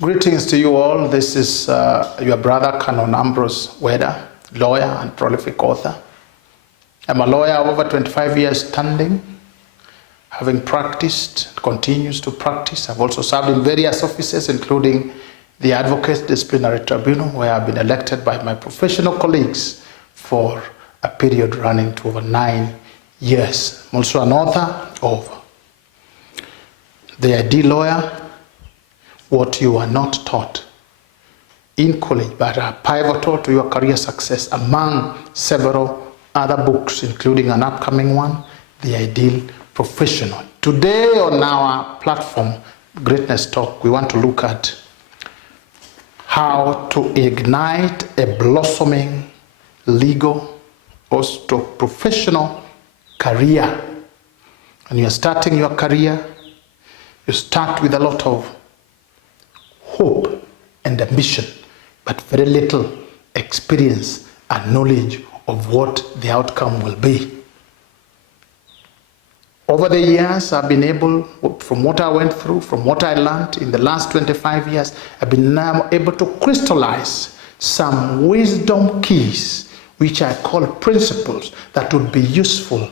Greetings to you all. This is your brother, Canon Ambrose Weda, lawyer and prolific author. I'm a lawyer of over 25 years standing, having practiced, continues to practice. I've also served in various offices, including the Advocate Disciplinary Tribunal, where I've been elected by my professional colleagues for a period running to over 9 years. I'm also an author of The ID Lawyer, What You Are Not Taught in College, but are pivotal to your career success, among several other books, including an upcoming one, The Ideal Professional. Today on our platform, Greatness Talk, we want to look at how to ignite a blossoming legal or professional career. When you're starting your career, you start with a lot of hope and ambition, but very little experience and knowledge of what the outcome will be. Over the years, I've been able, from what I went through, from what I learned in the last 25 years, I've been now able to crystallize some wisdom keys, which I call principles, that would be useful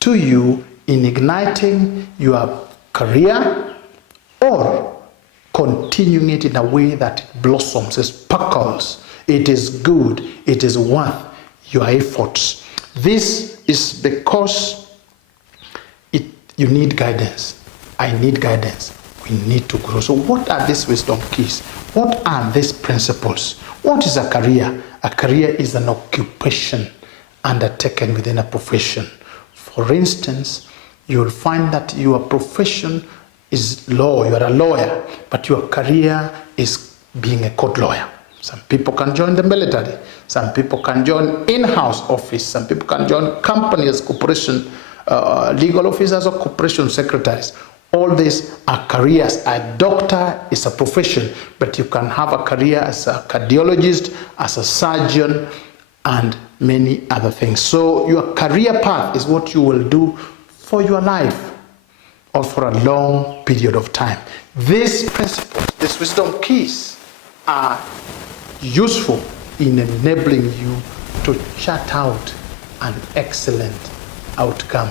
to you in igniting your career or continuing it in a way that it blossoms, it sparkles, it is good, it is worth your efforts. This is because you need guidance. I need guidance. We need to grow. So what are these wisdom keys? What are these principles? What is a career? A career is an occupation undertaken within a profession. For instance, you'll find that your profession is law. You're a lawyer, but your career is being a court lawyer. Some people can join the military. Some people can join in-house office. Some people can join companies, corporation, legal officers or corporation secretaries. All these are careers. A doctor is a profession, but you can have a career as a cardiologist, as a surgeon, and many other things. So your career path is what you will do for your life or for a long period of time. These principles, these wisdom keys, are useful in enabling you to chart out an excellent outcome,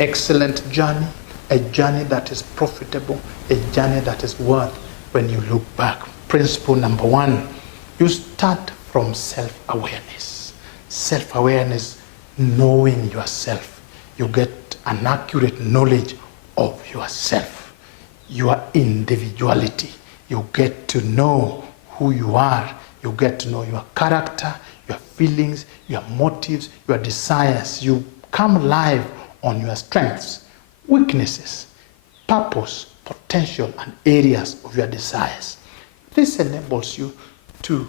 excellent journey, a journey that is profitable, a journey that is worth when you look back. Principle number one, you start from self-awareness. Self-awareness, knowing yourself. You get an accurate knowledge of yourself, your individuality. You get to know who you are. You get to know your character, your feelings, your motives, your desires. You come alive on your strengths, weaknesses, purpose, potential, and areas of your desires. This enables you to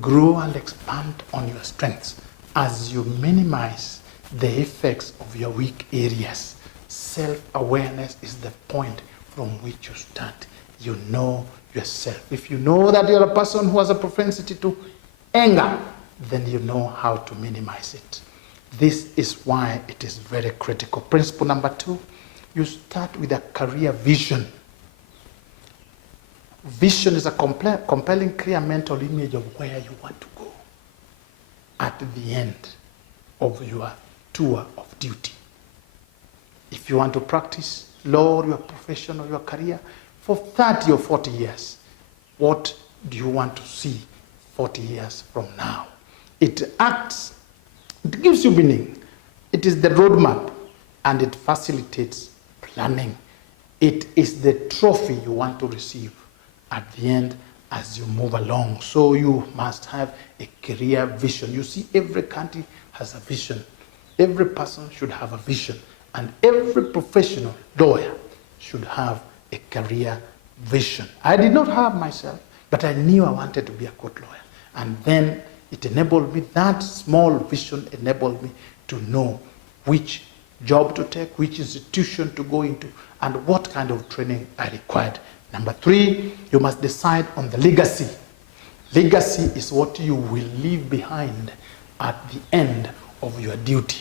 grow and expand on your strengths as you minimize the effects of your weak areas. Self-awareness is the point from which you start. You know yourself. If you know that you're a person who has a propensity to anger, then you know how to minimize it. This is why it is very critical. Principle number two, you start with a career vision. Vision is a compelling, clear mental image of where you want to go at the end of your tour of duty. If you want to practice law or your profession or your career for 30 or 40 years, what do you want to see 40 years from now? It gives you meaning. It is the roadmap, and it facilitates planning. It is the trophy you want to receive at the end as you move along. So you must have a career vision. You see, every country has a vision. Every person should have a vision. And every professional lawyer should have a career vision. I did not have myself, but I knew I wanted to be a court lawyer. And then it enabled me, that small vision enabled me to know which job to take, which institution to go into, and what kind of training I required. Number three, you must decide on the legacy. Legacy is what you will leave behind at the end of your duty,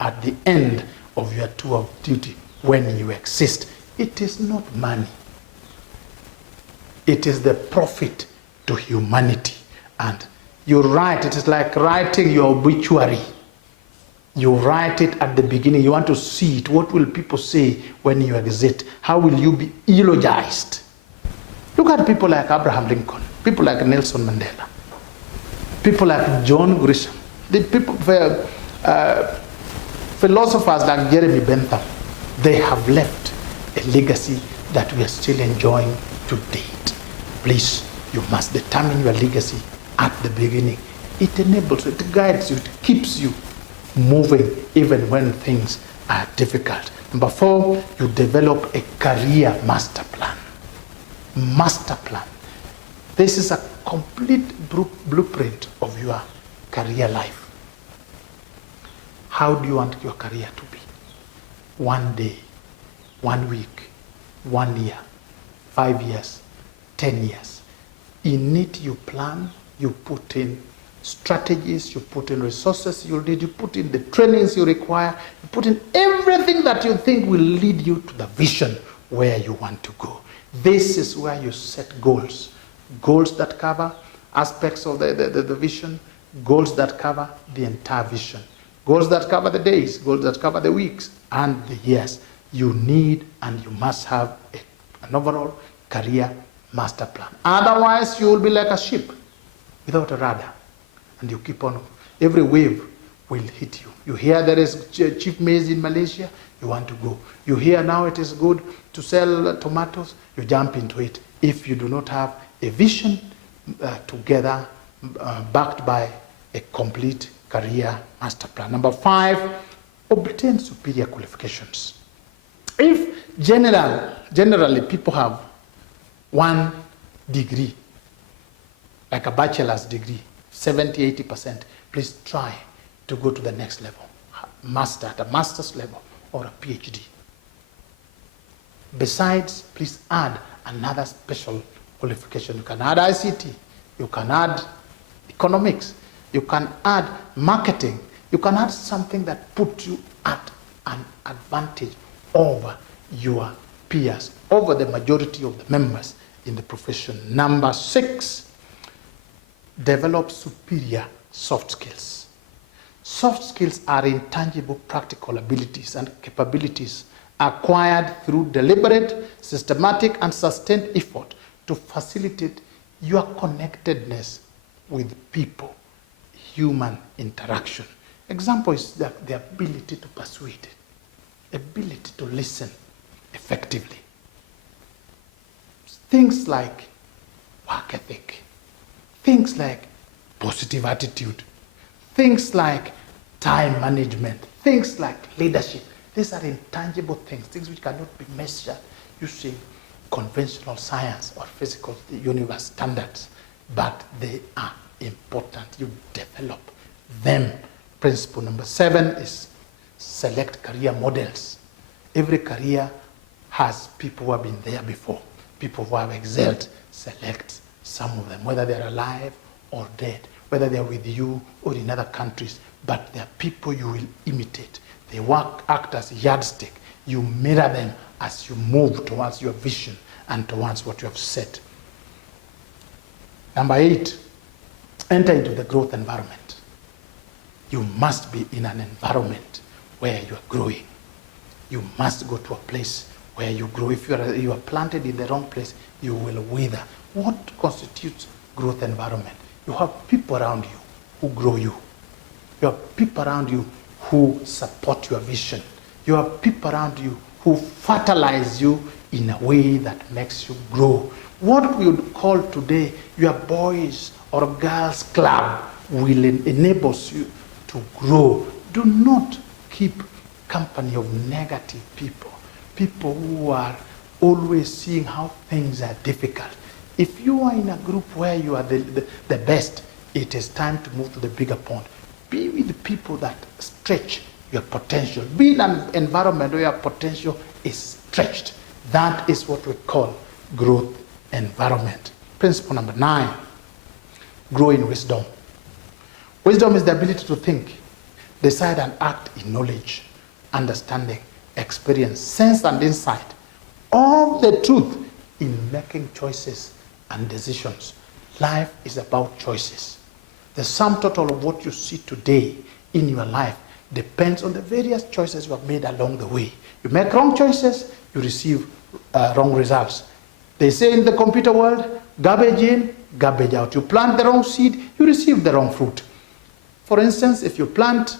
at the end of your tour of duty, when you exist. It is not money. It is the profit to humanity. And you write, it is like writing your obituary. You write it at the beginning. You want to see it. What will people say when you exit? How will you be eulogized? Look at people like Abraham Lincoln, people like Nelson Mandela, people like John Grisham, the people, philosophers like Jeremy Bentham. They have left a legacy that we are still enjoying to date. Please, you must determine your legacy at the beginning. It enables you, it guides you, it keeps you moving even when things are difficult. Number 4, you develop a career master plan. Master plan. This is a complete blueprint of your career life. How do you want your career to be? 1 day, 1 week, 1 year, 5 years, 10 years. In it you plan, you put in strategies, you put in resources you need, you put in the trainings you require, you put in everything that you think will lead you to the vision where you want to go. This is where you set goals. Goals that cover aspects of the vision, goals that cover the entire vision, goals that cover the days, goals that cover the weeks and the years. You need and you must have an overall career master plan. Otherwise, you will be like a ship without a rudder. And you keep on, every wave will hit you. You hear there is cheap maize in Malaysia, you want to go. You hear now it is good to sell tomatoes, you jump into it. If you do not have a vision together, backed by a complete career master plan. Number 5, obtain superior qualifications. If generally people have 1 degree, like a bachelor's degree, 70–80%, please try to go to the next level, master at a master's level or a PhD. Besides, please add another special qualification. You can add ICT, you can add economics, you can add marketing, you can add something that puts you at an advantage over your peers, over the majority of the members in the profession. Number 6, develop superior soft skills. Soft skills are intangible practical abilities and capabilities acquired through deliberate, systematic, and sustained effort to facilitate your connectedness with people, human interaction. Example is the ability to persuade, ability to listen effectively. Things like work ethic, things like positive attitude, things like time management, things like leadership. These are intangible things, things which cannot be measured using conventional science or physical universe standards, but they are important. You develop them. Principle number 7 is select career models. Every career has people who have been there before, people who have excelled. Select some of them, whether they're alive or dead, whether they're with you or in other countries, but they're people you will imitate. They act as a yardstick. You mirror them as you move towards your vision and towards what you have set. Number 8, enter into the growth environment. You must be in an environment where you are growing. You must go to a place where you grow. If you are planted in the wrong place, you will wither. What constitutes growth environment? You have people around you who grow you. You have people around you who support your vision. You have people around you who fertilize you in a way that makes you grow. What we would call today your boys or girls club will enable you to grow. Do not keep company of negative people, people who are always seeing how things are difficult. If you are in a group where you are the best, it is time to move to the bigger pond. Be with the people that stretch your potential. Be in an environment where your potential is stretched. That is what we call growth environment. Principle number 9, grow in wisdom. Wisdom is the ability to think, decide, and act in knowledge, understanding, experience, sense, and insight of the truth in making choices and decisions. Life is about choices. The sum total of what you see today in your life depends on the various choices you have made along the way. You make wrong choices, you receive wrong results. They say in the computer world, garbage in, garbage out. You plant the wrong seed, you receive the wrong fruit. For instance, if you plant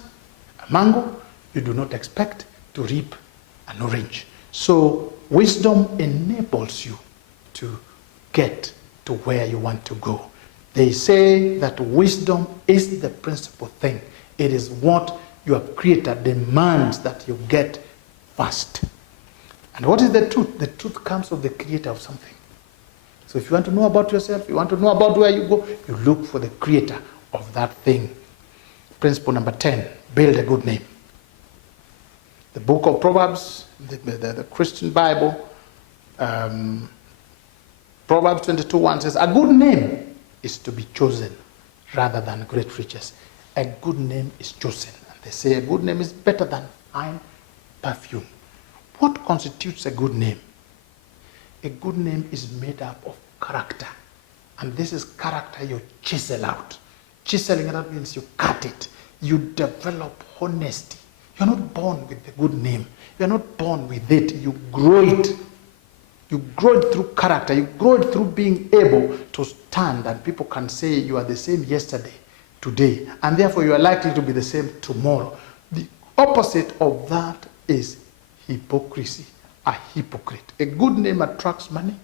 a mango, you do not expect to reap an orange. So wisdom enables you to get to where you want to go. They say that wisdom is the principal thing. It is what your creator demands that you get first. And what is the truth? The truth comes from the creator of something. So if you want to know about yourself, you want to know about where you go, you look for the creator of that thing. Principle number 10, build a good name. The book of Proverbs, the Christian Bible, Proverbs 22:1 says, a good name is to be chosen rather than great riches. A good name is chosen. And they say a good name is better than fine perfume. What constitutes a good name? A good name is made up of character. And this is character you chisel out. Chiseling out means you cut it. You develop honesty. You're not born with the good name. You're not born with it. You grow it. You grow it through character. You grow it through being able to stand, and people can say you are the same yesterday, today, and therefore you are likely to be the same tomorrow. The opposite of that is hypocrisy, a hypocrite. A good name attracts money.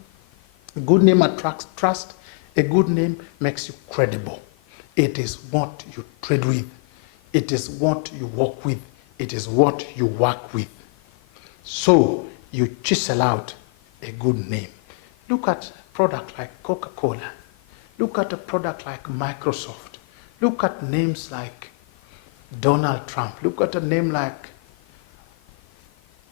A good name attracts trust. A good name makes you credible. It is what you trade with. It is what you walk with. It is what you work with. So you chisel out a good name. Look at a product like Coca-Cola. Look at a product like Microsoft. Look at names like Donald Trump. Look at a name like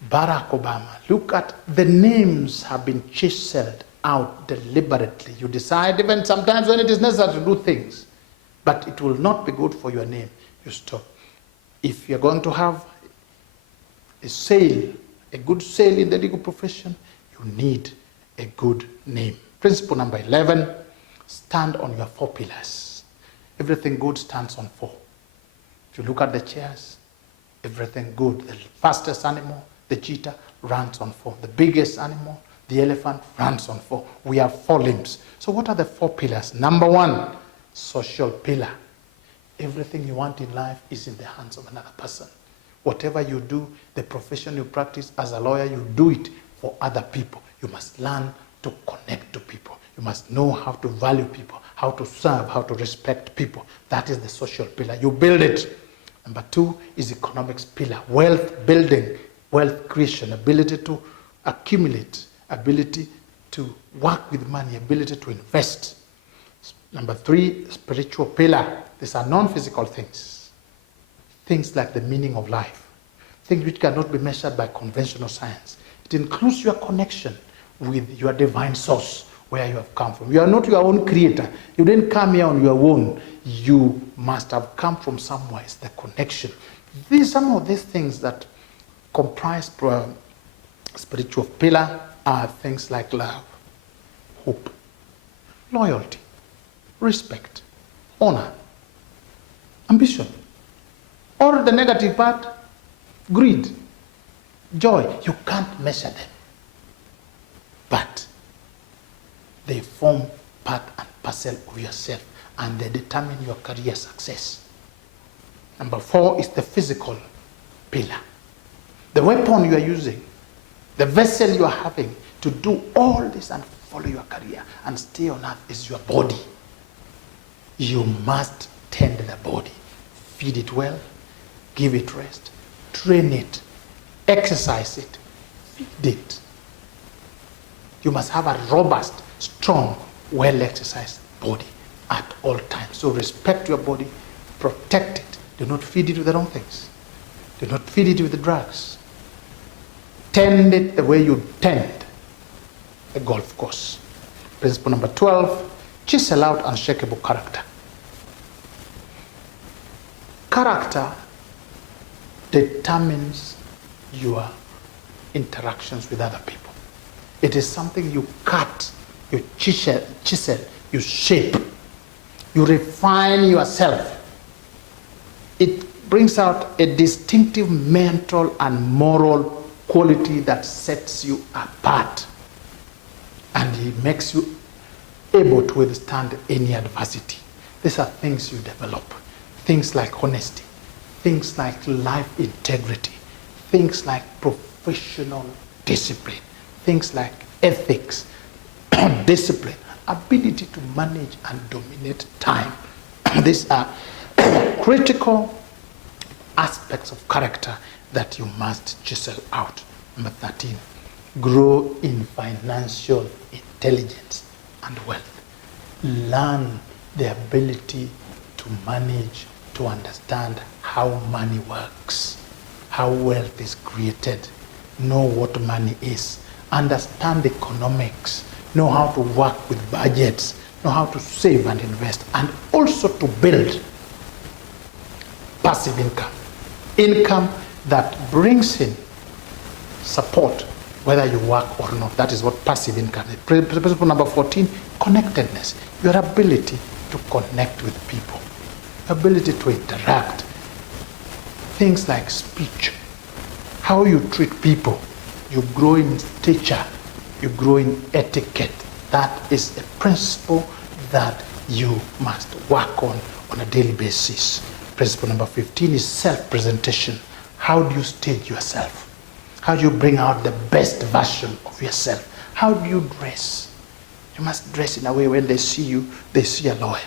Barack Obama. Look at the names have been chiseled out deliberately. You decide even sometimes when it is necessary to do things, but it will not be good for your name. You stop. If you're going to have a sale, a good sale in the legal profession, you need a good name. Principle number 11, stand on your 4 pillars. Everything good stands on 4. If you look at the chairs, everything good. The fastest animal, the cheetah, runs on 4. The biggest animal, the elephant, runs on 4. We have 4 limbs. So what are the 4 pillars? Number 1, social pillar. Everything you want in life is in the hands of another person. Whatever you do, the profession you practice as a lawyer, you do it for other people. You must learn to connect to people. You must know how to value people, how to serve, how to respect people. That is the social pillar. You build it. Number 2 is economics pillar. Wealth building, wealth creation, ability to accumulate, ability to work with money, ability to invest. Number 3, spiritual pillar. These are non-physical things. Things like the meaning of life. Things which cannot be measured by conventional science. It includes your connection with your divine source, where you have come from. You are not your own creator. You didn't come here on your own. You must have come from somewhere. It's the connection. Some of these things that comprise spiritual pillar are things like love, hope, loyalty, respect, honor, ambition, or the negative part, greed, joy. You can't measure them, but they form part and parcel of yourself, and they determine your career success. Number 4 is the physical pillar. The weapon you are using, the vessel you are having to do all this and follow your career and stay on earth is your body. You must tend the body, feed it well, give it rest, train it, exercise it, feed it. You must have a robust, strong, well-exercised body at all times. So respect your body, protect it. Do not feed it with the wrong things. Do not feed it with the drugs. Tend it the way you tend a golf course. Principle number 12, chisel out unshakable character. Character determines your interactions with other people. It is something you cut you chisel, you shape, you refine yourself. It brings out a distinctive mental and moral quality that sets you apart, and it makes you able to withstand any adversity. These are things you develop. Things like honesty, things like life integrity, things like professional discipline, things like ethics, discipline, ability to manage and dominate time. These are critical aspects of character that you must chisel out. Number 13, grow in financial intelligence and wealth. Learn the ability to manage, to understand how money works, how wealth is created, know what money is, understand economics, know how to work with budgets, know how to save and invest, and also to build passive income. Income that brings in support whether you work or not. That is what passive income is. Principle number 14, connectedness. Your ability to connect with people, your ability to interact. Things like speech, how you treat people. You grow in stature, you grow in etiquette. That is a principle that you must work on a daily basis. Principle number 15 is self-presentation. How do you stage yourself? How do you bring out the best version of yourself? How do you dress? You must dress in a way when they see you, they see a lawyer.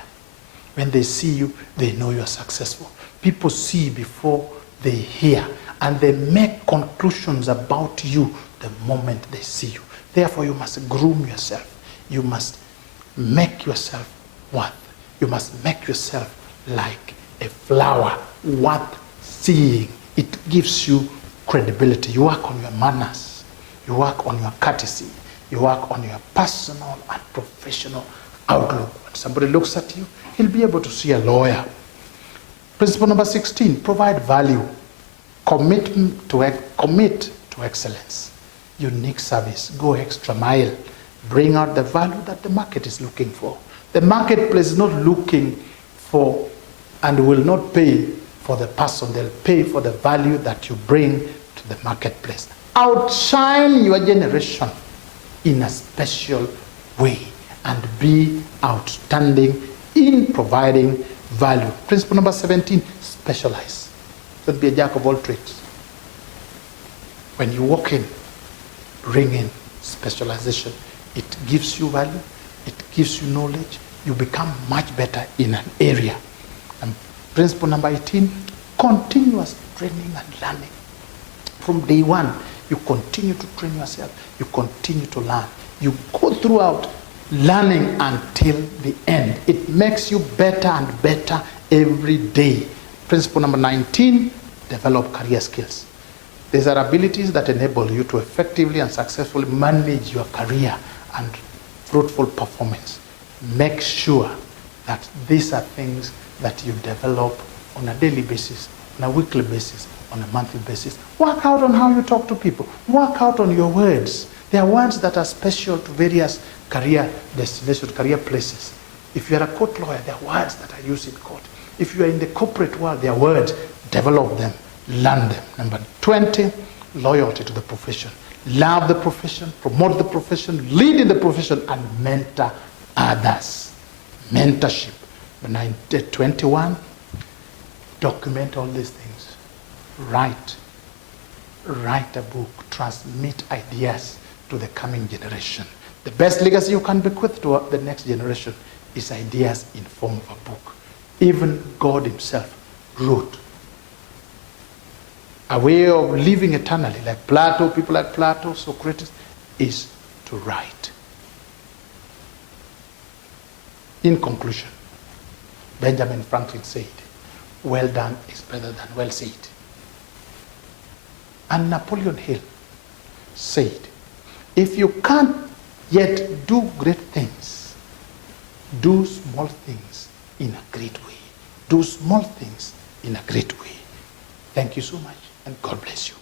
When they see you, they know you're successful. People see before they hear, and they make conclusions about you the moment they see you. Therefore, you must groom yourself. You must make yourself worth. You must make yourself like a flower worth seeing. It gives you credibility. You work on your manners. You work on your courtesy. You work on your personal and professional outlook. When somebody looks at you, he'll be able to see a lawyer. Principle number 16, provide value. Commit to excellence. Unique service. Go extra mile. Bring out the value that the market is looking for. The marketplace is not looking for and will not pay for the person. They'll pay for the value that you bring to the marketplace. Outshine your generation in a special way and be outstanding in providing value. Principle number 17, specialize. Don't be a jack of all trades. When you walk in, bring in specialization. It gives you value, it gives you knowledge, you become much better in an area. And principle number 18, continuous training and learning. From day one, you continue to train yourself, you continue to learn. You go throughout learning until the end. It makes you better and better every day. Principle number 19, develop career skills. These are abilities that enable you to effectively and successfully manage your career and fruitful performance. Make sure that these are things that you develop on a daily basis, on a weekly basis, on a monthly basis. Work out on how you talk to people. Work out on your words. There are words that are special to various career destinations, career places. If you are a court lawyer, there are words that are used in court. If you are in the corporate world, there are words. Develop them. Learn them. Number 20, loyalty to the profession. Love the profession, promote the profession, lead in the profession, and mentor others. Mentorship. Number 21, document all these things. Write a book. Transmit ideas to the coming generation. The best legacy you can bequeath to the next generation is ideas in form of a book. Even God himself wrote. A way of living eternally, like Plato, people like Plato, Socrates, is to write. In conclusion, Benjamin Franklin said, well done is better than well said. And Napoleon Hill said, if you can't yet do great things, do small things in a great way. Do small things in a great way. Thank you so much, and God bless you.